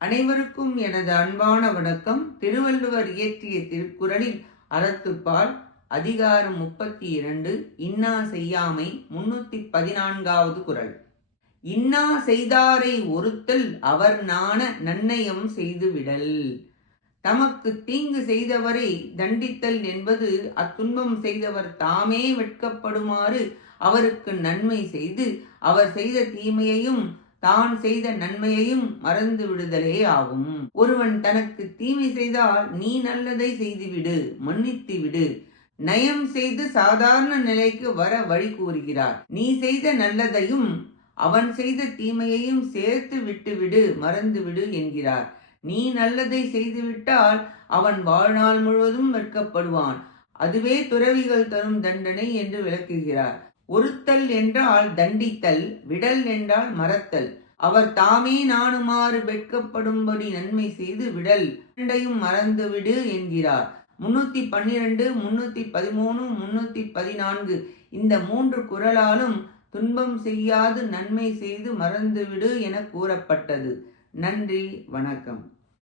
அனைவருக்கும் எனது அன்பான வணக்கம். திருவள்ளுவர் இயற்றிய திருக்குறளில் அறத்துப்பால் அதிகாரம் முப்பத்தி இரண்டு இன்னா செய்யாமை முன்னூத்தி பதினான்காவது குறள். இன்னா செய்தாரை ஒருத்தல் அவர் நாண நன்னயம் செய்துவிடல். தமக்கு தீங்கு செய்தவரை தண்டித்தல் என்பது அத்துன்பம் செய்தவர் தாமே வெட்கப்படுமாறு அவருக்கு நன்மை செய்து அவர் செய்த தீமையையும் தான் செய்த நன்மையையும் மறந்து விடுதலே ஆகும். ஒருவன் தனக்கு தீமை செய்தால் நீ நல்லதை செய்துவிடு மன்னித்து விடு. நயம் செய்து சாதாரண நிலைக்கு வர வழி கூறுகிறார். நீ செய்த நல்லதையும் அவன் செய்த தீமையையும் சேர்த்து விட்டுவிடு மறந்துவிடு என்கிறார். நீ நல்லதை செய்துவிட்டால் அவன் வாழ்நாள் முழுவதும் வெட்கப்படுவான். அதுவே துறவிகள் தரும் தண்டனை என்று விளக்குகிறார். ஒருத்தல் என்றால் தண்டித்தல் விடல் என்றால் மறத்தல். அவர் தாமே நானுமாறு வெட்கப்படும்படி நன்மை செய்து விடல் இரண்டையும் மறந்துவிடு என்கிறார். முன்னூத்தி பன்னிரண்டு முன்னூத்தி பதிமூணு முன்னூத்தி பதினான்கு. இந்த மூன்று குரலாலும் துன்பம் செய்யாது நன்மை செய்து மறந்துவிடு என கூறப்பட்டது. நன்றி வணக்கம்.